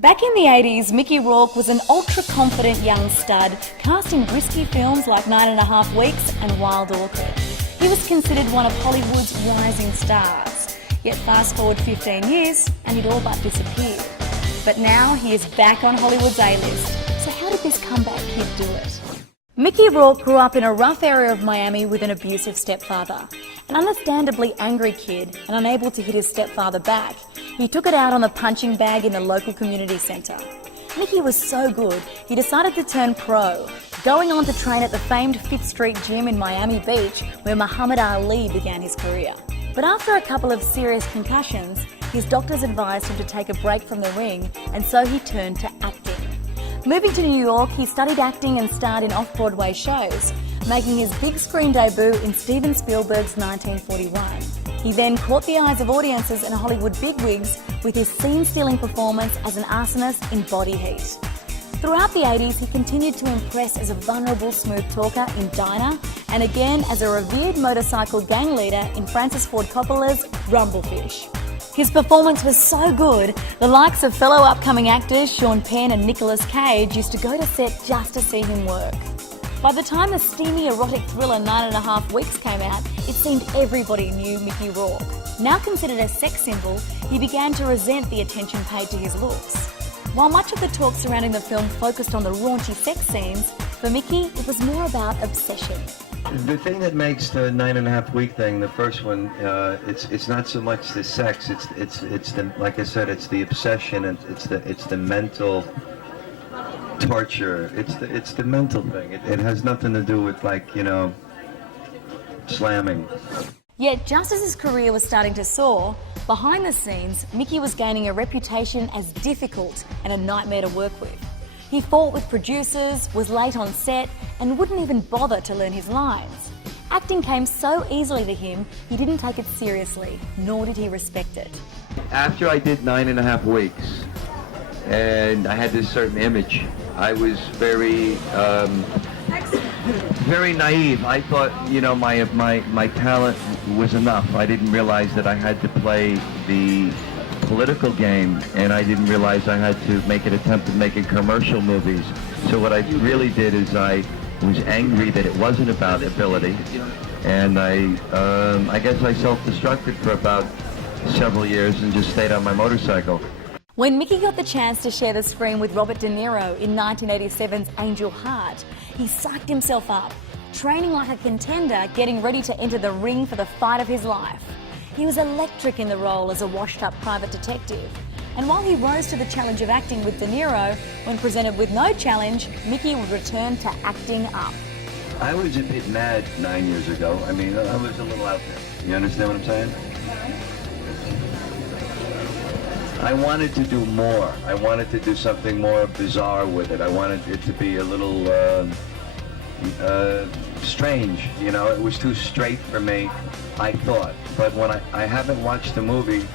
Back in the 80s, Micky Rourk was an ultra-confident young stud, cast in risky films like 9.5 Weeks and Wild Orchid. He was considered one of Hollywood's rising stars. Yet fast forward 15 years and he'd all but disappeared. But now he is back on Hollywood's A-list. So how did this comeback kid do it? Micky Rourk grew up in a rough area of Miami with an abusive stepfather. An understandably angry kid and unable to hit his stepfather back, he took it out on the punching bag in the local community centre. Micky was so good, he decided to turn pro, going on to train at the famed Fifth Street Gym in Miami Beach, where Muhammad Ali began his career. But after a couple of serious concussions, his doctors advised him to take a break from the ring, and so he turned to acting. Moving to New York, he studied acting and starred in off-Broadway shows, making his big screen debut in Steven Spielberg's 1941. He then caught the eyes of audiences and Hollywood bigwigs with his scene-stealing performance as an arsonist in Body Heat. Throughout the 80s, he continued to impress as a vulnerable smooth talker in Diner, and again as a revered motorcycle gang leader in Francis Ford Coppola's Rumblefish. His performance was so good, the likes of fellow upcoming actors Sean Penn and Nicolas Cage used to go to set just to see him work. By the time the steamy erotic thriller 9.5 Weeks came out, it seemed everybody knew Micky Rourk. Now considered a sex symbol, he began to resent the attention paid to his looks. While much of the talk surrounding the film focused on the raunchy sex scenes, for Micky it was more about obsession. The thing that makes the 9.5 Week thing, the first one, it's not so much the sex. It's the, like I said, it's the obsession. It's the mental torture. It's the mental thing. It has nothing to do with, like, you know, slamming. Yet just as his career was starting to soar, behind the scenes, Micky was gaining a reputation as difficult and a nightmare to work with. He fought with producers, was late on set, and wouldn't even bother to learn his lines. Acting came so easily to him, he didn't take it seriously, nor did he respect it. After I did 9.5 Weeks, and I had this certain image, I was very naive. I thought, you know, my talent was enough. I didn't realize that I had to play the political game, and I didn't realize I had to make an attempt at making commercial movies. So what I really did is I was angry that it wasn't about ability, and I guess I self-destructed for about several years and just stayed on my motorcycle. When Micky got the chance to share the screen with Robert De Niro in 1987's Angel Heart, he psyched himself up, training like a contender, getting ready to enter the ring for the fight of his life. He was electric in the role as a washed-up private detective. And while he rose to the challenge of acting with De Niro, when presented with no challenge, Micky would return to acting up. I was a bit mad 9 years ago. I mean, I was a little out there. You understand what I'm saying? I wanted to do more. I wanted to do something more bizarre with it. I wanted it to be a little strange, you know. It was too straight for me, I thought. But when I haven't watched the movie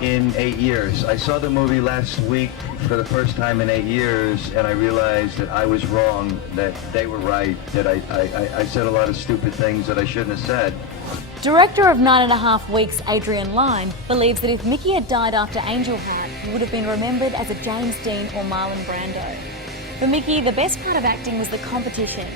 in 8 years. I saw the movie last week for the first time in 8 years, and I realized that I was wrong, that they were right, that I said a lot of stupid things that I shouldn't have said. Director of 9.5 Weeks, Adrian Lyne, believes that if Micky had died after Angel Heart, he would have been remembered as a James Dean or Marlon Brando. For Micky, the best part of acting was the competition,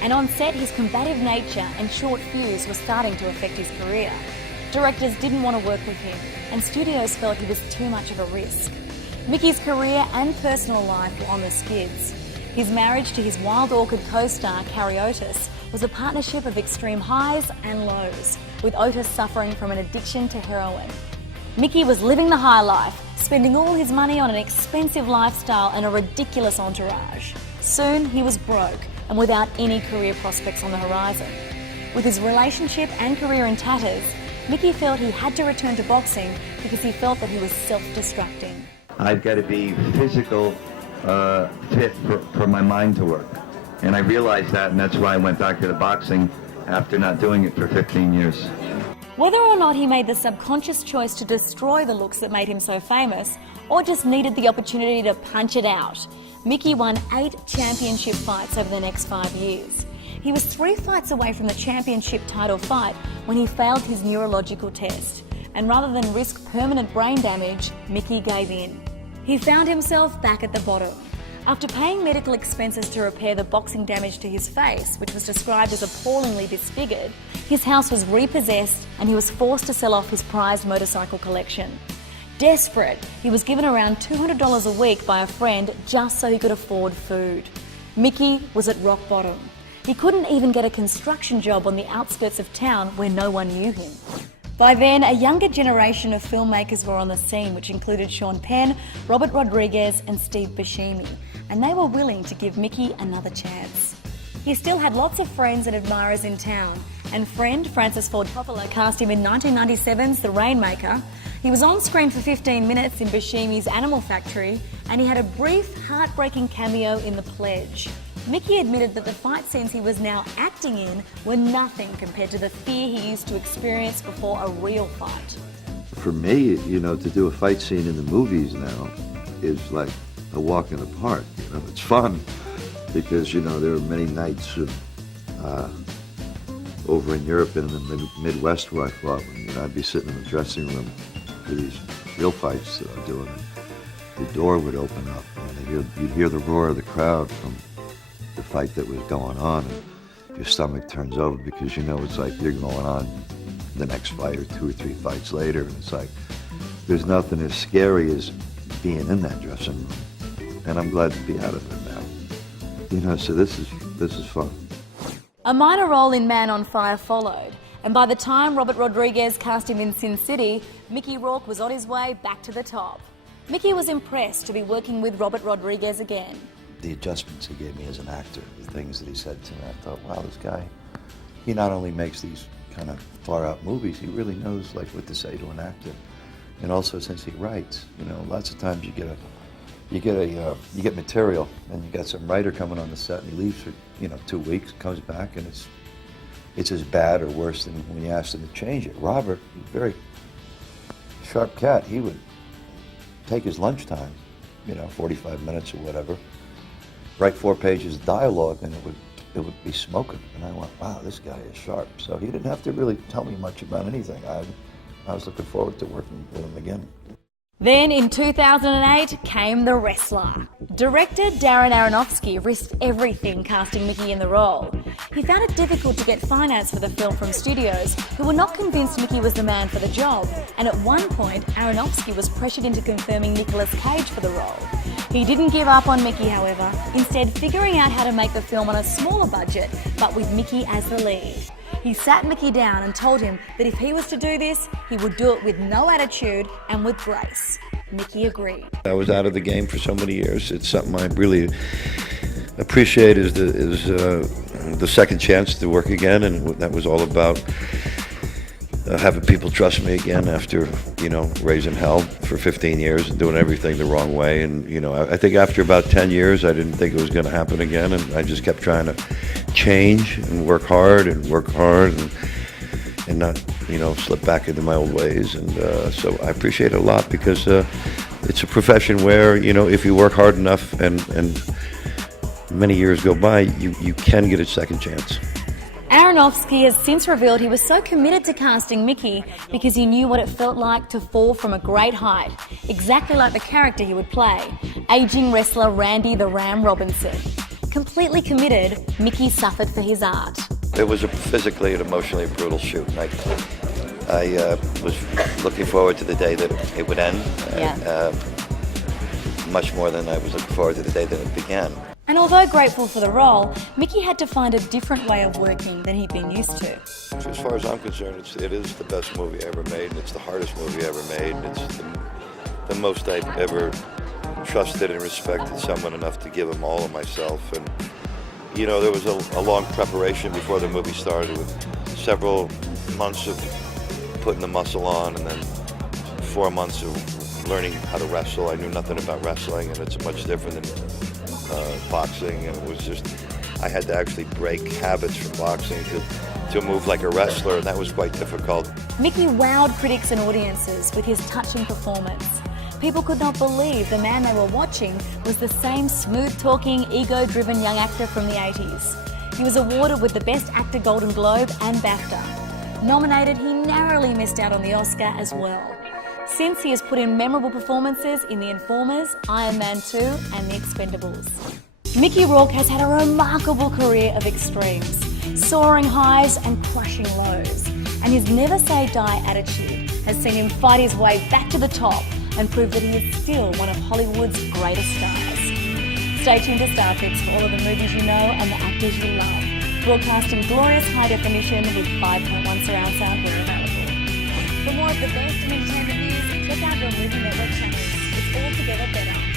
and on set his combative nature and short fuse were starting to affect his career. Directors didn't want to work with him, and studios felt he was too much of a risk. Micky's career and personal life were on the skids. His marriage to his Wild Orchid co-star, Carrie Otis, was a partnership of extreme highs and lows, with Otis suffering from an addiction to heroin. Micky was living the high life, spending all his money on an expensive lifestyle and a ridiculous entourage. Soon he was broke and without any career prospects on the horizon. With his relationship and career in tatters, Micky felt he had to return to boxing because he felt that he was self-destructing. I've got to be physical fit for my mind to work. And I realized that, and that's why I went back to the boxing after not doing it for 15 years. Whether or not he made the subconscious choice to destroy the looks that made him so famous, or just needed the opportunity to punch it out, Micky won 8 championship fights over the next 5 years. He was 3 fights away from the championship title fight when he failed his neurological test. And rather than risk permanent brain damage, Micky gave in. He found himself back at the bottom. After paying medical expenses to repair the boxing damage to his face, which was described as appallingly disfigured, his house was repossessed and he was forced to sell off his prized motorcycle collection. Desperate, he was given around $200 a week by a friend just so he could afford food. Micky was at rock bottom. He couldn't even get a construction job on the outskirts of town where no one knew him. By then, a younger generation of filmmakers were on the scene, which included Sean Penn, Robert Rodriguez and Steve Buscemi, and they were willing to give Micky another chance. He still had lots of friends and admirers in town, and friend Francis Ford Coppola cast him in 1997's The Rainmaker. He was on screen for 15 minutes in Buscemi's Animal Factory, and he had a brief, heartbreaking cameo in The Pledge. Micky admitted that the fight scenes he was now acting in were nothing compared to the fear he used to experience before a real fight. For me, you know, to do a fight scene in the movies now is like a walk in the park. You know, it's fun because, you know, there are many nights of, over in Europe and in the Midwest where I fought, when, you know, I'd be sitting in the dressing room for these real fights that I'm doing. The door would open up and you'd hear the roar of the crowd from the fight that was going on, and your stomach turns over because you know it's like you're going on the next fight or 2 or 3 fights later, and it's like there's nothing as scary as being in that dressing room, and I'm glad to be out of it now. You know, so this is fun. A minor role in Man on Fire followed, and by the time Robert Rodriguez cast him in Sin City, Micky Rourke was on his way back to the top. Micky was impressed to be working with Robert Rodriguez again. The adjustments he gave me as an actor, the things that he said to me, I thought, wow, this guy, he not only makes these kind of far out movies, he really knows like what to say to an actor. And also since he writes, you know, lots of times you get material and you got some writer coming on the set and he leaves for, you know, 2 weeks, comes back and it's as bad or worse than when you asked him to change it. Robert, very sharp cat, he would take his lunchtime, you know, 45 minutes or whatever, write 4 pages of dialogue and it would be smoking. And I went, wow, this guy is sharp. So he didn't have to really tell me much about anything. I was looking forward to working with him again. Then in 2008 came The Wrestler. Director Darren Aronofsky risked everything casting Micky in the role. He found it difficult to get finance for the film from studios who were not convinced Micky was the man for the job, and at one point Aronofsky was pressured into confirming Nicolas Cage for the role. He didn't give up on Micky, however, instead figuring out how to make the film on a smaller budget but with Micky as the lead. He sat Micky down and told him that if he was to do this, he would do it with no attitude and with grace. Micky agreed. I was out of the game for so many years. It's something I really appreciate is the second chance to work again, and that was all about having people trust me again after, you know, raising hell for 15 years and doing everything the wrong way. And, you know, I think after about 10 years, I didn't think it was going to happen again, and I just kept trying to change and work hard and not, you know, slip back into my old ways. And so I appreciate it a lot because it's a profession where, you know, if you work hard enough and many years go by, you can get a second chance. Aronofsky has since revealed he was so committed to casting Micky because he knew what it felt like to fall from a great height, exactly like the character he would play, aging wrestler Randy the Ram Robinson. Completely committed, Micky suffered for his art. It was a physically and emotionally brutal shoot. I was looking forward to the day that it would end, much more than I was looking forward to the day that it began. And although grateful for the role, Micky had to find a different way of working than he'd been used to. As far as I'm concerned, it is the best movie ever made, and it's the hardest movie ever made. It's the most I've ever trusted and respected someone enough to give them all of myself. And, you know, there was a long preparation before the movie started with several months of putting the muscle on and then 4 months of learning how to wrestle. I knew nothing about wrestling, and it's much different than boxing, and it was just, I had to actually break habits from boxing to move like a wrestler, and that was quite difficult. Micky wowed critics and audiences with his touching performance. People could not believe the man they were watching was the same smooth-talking, ego-driven young actor from the 80s. He was awarded with the Best Actor Golden Globe and BAFTA. Nominated, he narrowly missed out on the Oscar as well. Since he has put in memorable performances in The Informers, Iron Man 2 and The Expendables. Micky Rourk has had a remarkable career of extremes, soaring highs and crushing lows, and his never say die attitude has seen him fight his way back to the top and prove that he is still one of Hollywood's greatest stars. Stay tuned to Star Treks for all of the movies you know and the actors you love. Broadcast in glorious high definition with 5.1 surround sound where available. For more of the best in entertainment news, check out your Movie Network channels. It's all together better.